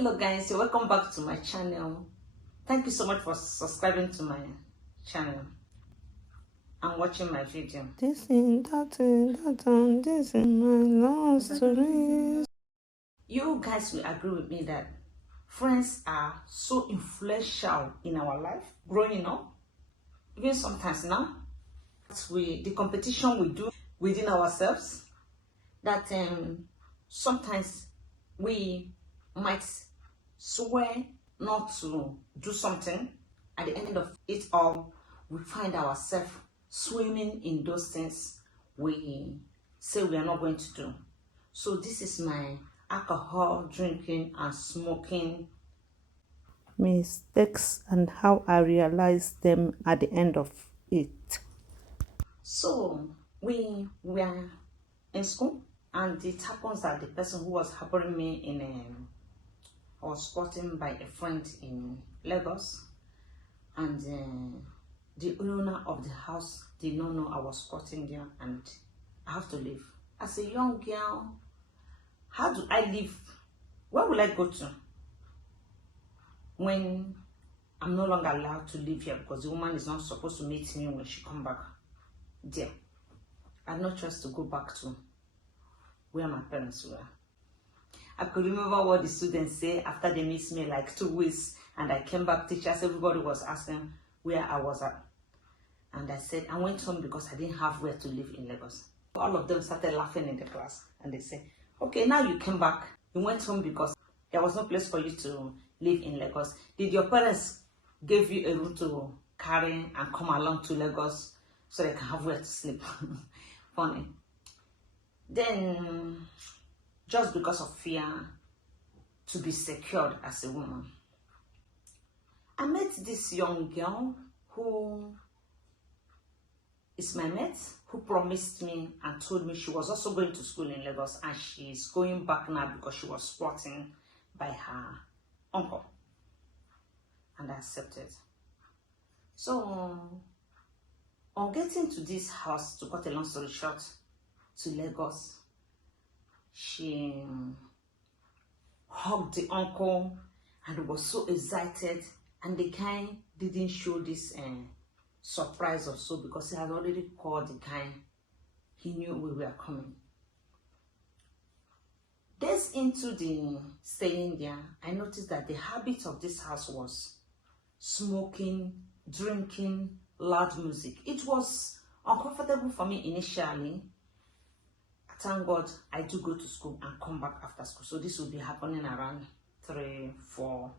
Hello guys, welcome back to my channel. Thank you so much for subscribing to my channel and watching my video. This is my love story. You guys will agree with me that friends are so influential in our life growing up, even sometimes now. The competition we do within ourselves, that sometimes we might swear not to do something. At the end of it all, we find ourselves swimming in those things we say we are not going to do. So this is my alcohol drinking and smoking mistakes and how I realized them at the end of it. So we were in school, and it happens that the person who was helping me in I was squatting by a friend in Lagos, and the owner of the house did not know I was squatting there, and I have to leave. As a young girl, how do I leave? Where will I go to when I'm no longer allowed to live here because the woman is not supposed to meet me when she come back there? I had no choice to go back to where my parents were. I could remember what the students say after they missed me like 2 weeks, and I came back. Teachers, everybody was asking where I was at, and I said I went home because I didn't have where to live in Lagos. All of them started laughing in the class, and they said, okay, now you came back, you went home because there was no place for you to live in Lagos. Did your parents give you a room to carry and come along to Lagos so they can have where to sleep? Funny. Then, just because of fear to be secured as a woman, I met this young girl who is my mate, who promised me and told me she was also going to school in Lagos, and she's going back now because she was squatting by her uncle, and I accepted. So on getting to this house, to cut a long story short, to Lagos, she hugged the uncle and was so excited, and the guy didn't show this surprise or so because he had already called the guy. He knew we were coming. Days into the staying there, I noticed that the habit of this house was smoking, drinking, loud music. It was uncomfortable for me initially. Thank God I do go to school and come back after school. So this will be happening around 3, 4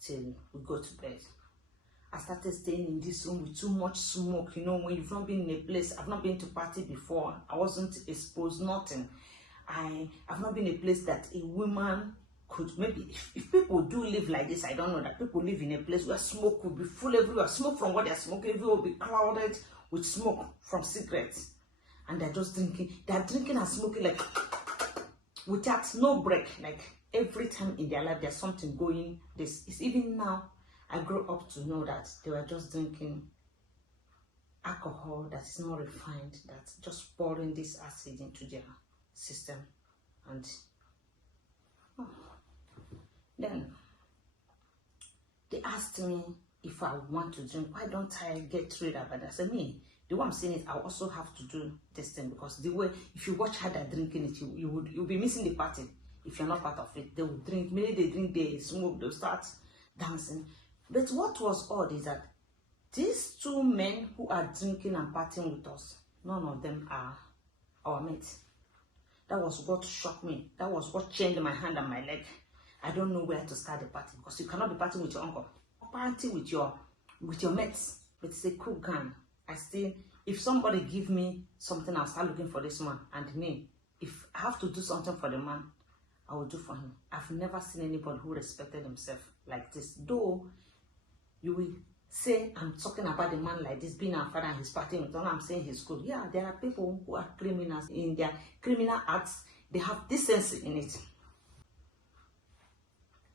till we go to bed. I started staying in this room with too much smoke. You know, when you've not been in a place, I've not been to party before. I wasn't exposed, nothing. I've not been in a place that a woman could, maybe if people do live like this, I don't know, that people live in a place where smoke will be full everywhere. Smoke from what they're smoking, everywhere will be crowded with smoke from cigarettes. And they're just drinking. They're drinking and smoking like without no break. Like every time in their life, there's something going. It's even now, I grew up to know that they were just drinking alcohol that is not refined, that's just pouring this acid into their system. And then they asked me if I want to drink. Why don't I get rid of it? I said, me, the way I'm saying it, I also have to do this thing, because the way, if you watch how they're drinking it, you'll be missing the party if you're not part of it. They will drink, maybe they drink, they smoke, they'll start dancing. But what was odd is that these 2 men who are drinking and partying with us, none of them are our mates. That was what shocked me. That was what changed my hand and my leg. I don't know where to start the party, because you cannot be partying with your uncle. Party with your mates. But it's a cool gang. If somebody give me something, I'll start looking for this man. And me, if I have to do something for the man, I will do for him. I've never seen anybody who respected himself like this. Though you will say I'm talking about the man like this, being our father and his partying with all, I'm saying he's good. Yeah, there are people who are criminals in their criminal acts. They have decency in it.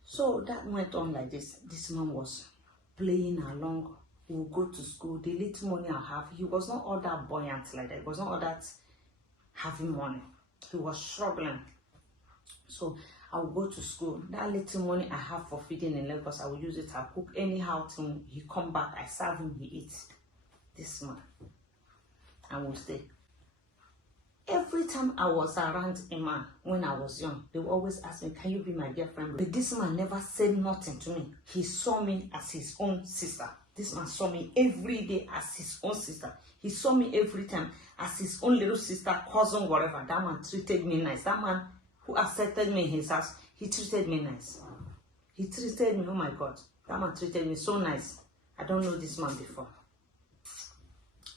So that went on like this. This man was playing along. We'll go to school. The little money I have, he was not all that buoyant like that. He was not all that having money. He was struggling. So I will go to school. That little money I have for feeding in Lagos, I will use it. I'll cook anyhow till he come back. I serve him, he eats. This man. And we'll stay. Every time I was around a man when I was young, they would always ask me, can you be my girlfriend? But this man never said nothing to me. He saw me as his own sister. This man saw me every day as his own sister. He saw me every time as his own little sister, cousin, whatever. That man treated me nice. That man who accepted me in his house, he treated me nice. He treated me, oh my God. That man treated me so nice. I don't know this man before.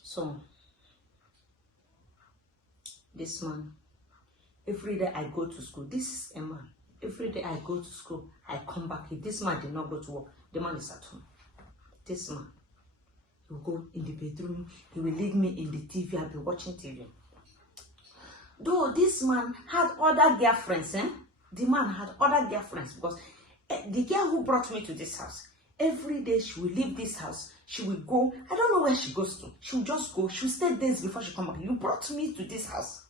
So, this man, every day I go to school. This is a man. Every day I go to school, I come back. If this man did not go to work, the man is at home. This man, he will go in the bedroom. He will leave me in the TV. I'll be watching TV. Though this man had other girlfriends, the man had other girlfriends because the girl who brought me to this house, every day she will leave this house. She will go. I don't know where she goes to. She will just go. She will stay days before she come back. You brought me to this house.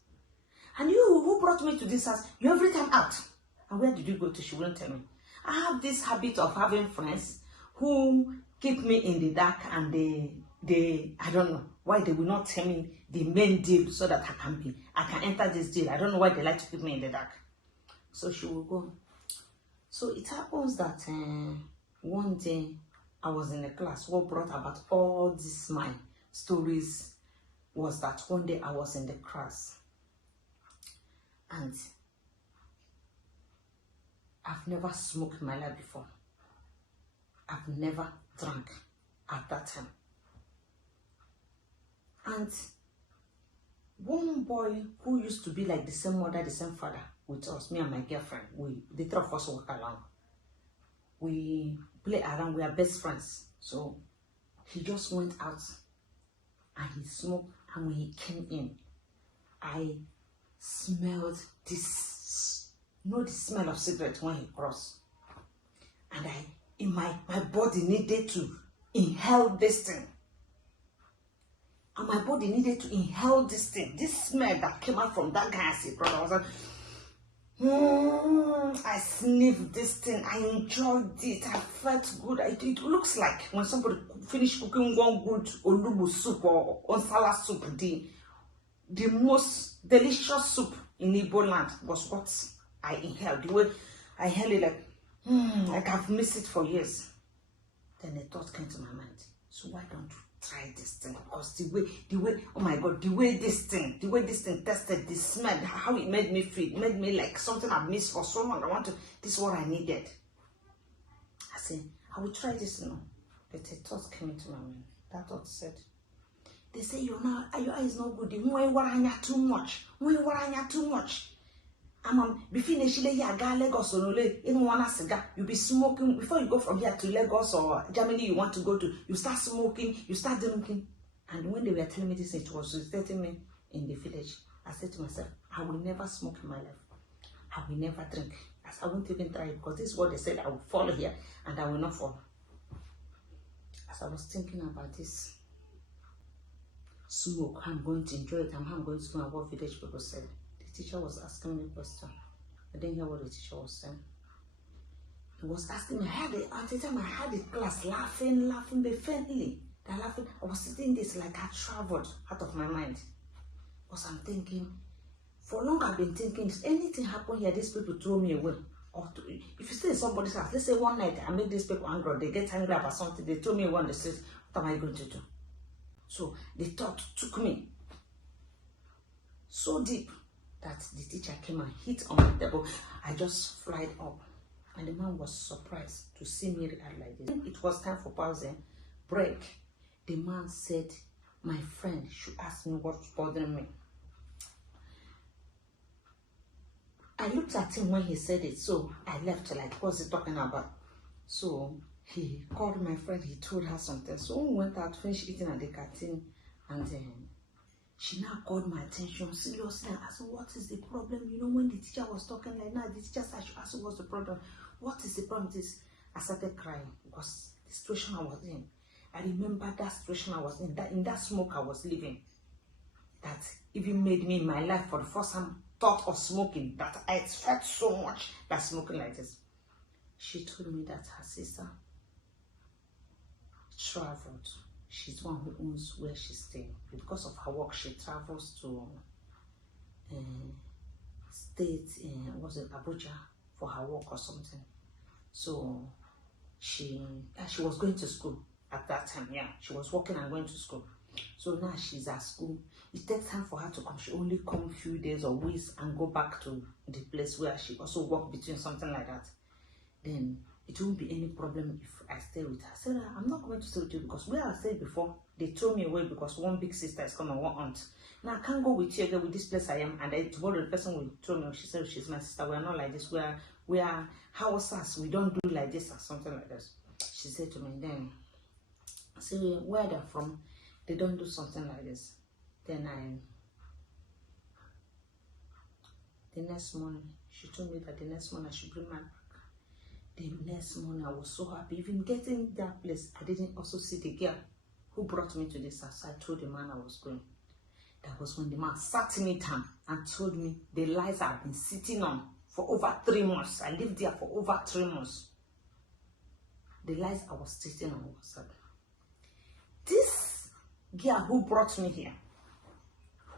And you who brought me to this house, you every time out. And where did you go to? She wouldn't tell me. I have this habit of having friends who keep me in the dark, and they I don't know why they will not tell me the main deal so that I can enter this deal. I don't know why they like to keep me in the dark. So she will go. So it happens that one day I was in a class. What brought about all these my stories was that one day I was in the class, and I've never smoked in my life before. I've never drank at that time. And one boy who used to be like the same mother, the same father with us, me and my girlfriend, the three of us work along. We play around, we are best friends. So he just went out and he smoked, and when he came in, I smelled this, the smell of cigarette when he crossed. And my body needed to inhale this thing. And my body needed to inhale this thing. This smell that came out from that guy as he crossed. I was like, I sniffed this thing. I enjoyed it. I felt good. It looks like when somebody finished cooking one good olubu soup or onsala soup, the most delicious soup in Igbo land was what I inhaled. The way I inhaled it, like I've missed it for years. Then a thought came to my mind. So why don't you try this thing? Because the way, oh my God, the way this thing tested, the smell, how it made me feel, it made me like something I've missed for so long. This is what I needed. I said, I will try this now. But a thought came into my mind. That thought said, they say your eye is not good. Too much. Too much. Before Lagos or you'll be smoking. Before you go from here to Lagos or Germany you want to go to, you start smoking, you start drinking. And when they were telling me this, it was irritating me in the village. I said to myself, I will never smoke in my life. I will never drink. I won't even try it, because this is what they said. I will fall here and I will not fall. As I was thinking about this smoke, I'm going to enjoy it, and how I'm going to know what village people said. The teacher was asking me a question. I didn't hear what the teacher was saying. He was asking me, at the time I had the class laughing faintly. They're laughing. I was sitting this like I traveled out of my mind. Because I'm thinking, for long I've been thinking, if anything happen here, these people throw me away. Or if you stay in somebody's house, let's say one night I make these people angry, they get angry about something, they throw me away on the street, what am I going to do? So the thought took me so deep that the teacher came and hit on my table. I just flied up, and the man was surprised to see me react like this. It was time for pause, break. The man said, my friend should ask me what's bothering me. I looked at him when he said it, so I left, like, what's he talking about? So he called my friend, he told her something. So we went out, finished eating at the canteen, and she now called my attention seriously and asked, what is the problem? You know, when the teacher was talking like that, the teacher said I should ask what's the problem. What is the problem? I started crying because the situation I was in. I remember that situation I was in that smoke I was living. That even made me in my life for the first time thought of smoking that I felt so much that smoking like this. She told me that her sister traveled. She's the one who owns where she's staying. Because of her work, she travels to state in Abuja for her work or something. So she was going to school at that time. Yeah, she was working and going to school. So now she's at school. It takes time for her to come. She only come a few days or weeks and go back to the place where she also worked between, something like that. Then it won't be any problem if I stay with her. I said, I'm not going to stay with you because where I stayed before, they threw me away because one big sister is coming, one aunt. Now I can't go with you again with this place I am. And then tomorrow the person will throw me. She said, she's my sister. We are not like this. We are Hausas. We don't do like this or something like this. She said to me, then I said, where they're from, they don't do something like this. Then the next morning, she told me that the next morning I should bring my bag. The next morning, I was so happy. Even getting that place, I didn't also see the girl who brought me to this house. I told the man I was going. That was when the man sat me down and told me the lies I've been sitting on for over 3 months. I lived there for over 3 months. The lies I was sitting on was that this girl who brought me here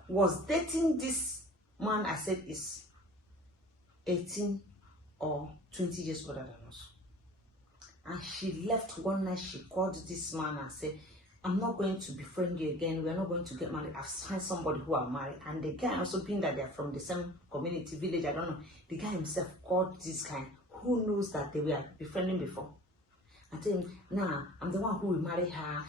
was dating this man I said is 18 or 20 years older than us. And she left one night. She called this man and said, I'm not going to befriend you again. We're not going to get married. I've found somebody who are married. And the guy also, being that they're from the same community, village, I don't know, the guy himself called this guy who knows that they were befriending before. I told him, nah, I'm the one who will marry her.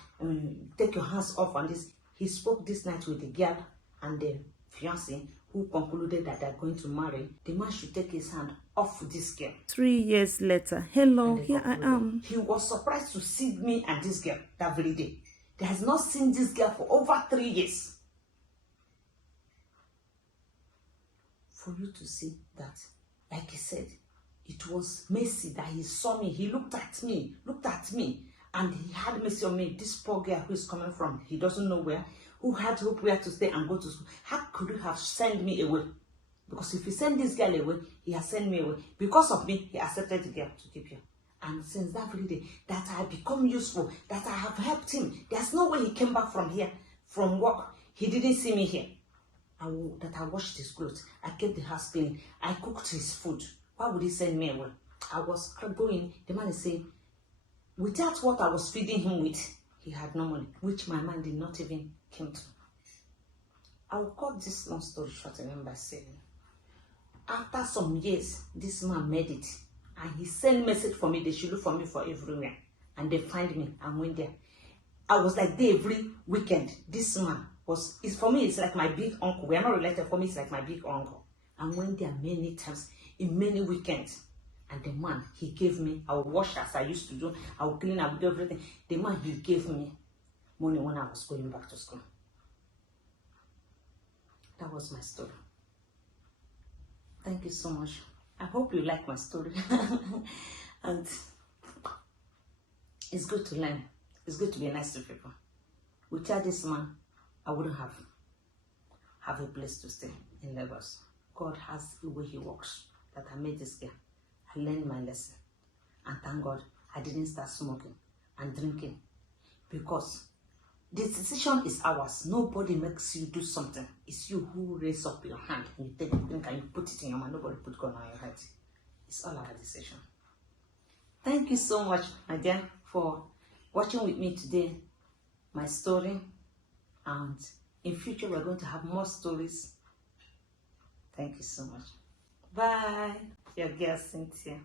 Take your hands off on this. He spoke this night with the girl and the fiancé, who concluded that they're going to marry. The man should take his hand off this girl. 3 years later, hello, here I am. He was surprised to see me and this girl that very day. He has not seen this girl for over 3 years. For you to see that, like he said, it was mercy that he saw me. He looked at me, and he had mercy on me. This poor girl who is coming from, he doesn't know where, who had hope where to stay and go to school. How could you have sent me away? Because if he sent this girl away, he has sent me away. Because of me, he accepted the girl to keep here. And since that very day, that I have become useful, that I have helped him, there's no way he came back from here, from work. He didn't see me here. That I washed his clothes, I kept the house clean, I cooked his food. Why would he send me away? I was going, the man is saying, without what I was feeding him with, he had no money, which my man did not even come to. I will cut this long story short again by saying, after some years, this man made it. And he sent message for me. They should look for me for everywhere. And they find me and went there. I was like there every weekend. This man was, for me, it's like my big uncle. We are not related. For me, it's like my big uncle. And went there many times, in many weekends. And the man, he gave me, I would wash as I used to do. I would clean, I would do everything. The man, he gave me money when I was going back to school. That was my story. Thank you so much. I hope you like my story. And it's good to learn. It's good to be nice to people. Without this man, I wouldn't have a place to stay in Lagos. God has the way he works. That I made this girl. I learned my lesson. And thank God I didn't start smoking and drinking. Because the decision is ours. Nobody makes you do something. It's you who raise up your hand and you take a drink and you put it in your mouth. Nobody put gun on your head. It's all our decision. Thank you so much, my dear, for watching with me today, my story. And in future, we're going to have more stories. Thank you so much. Bye. Your girl, Cynthia.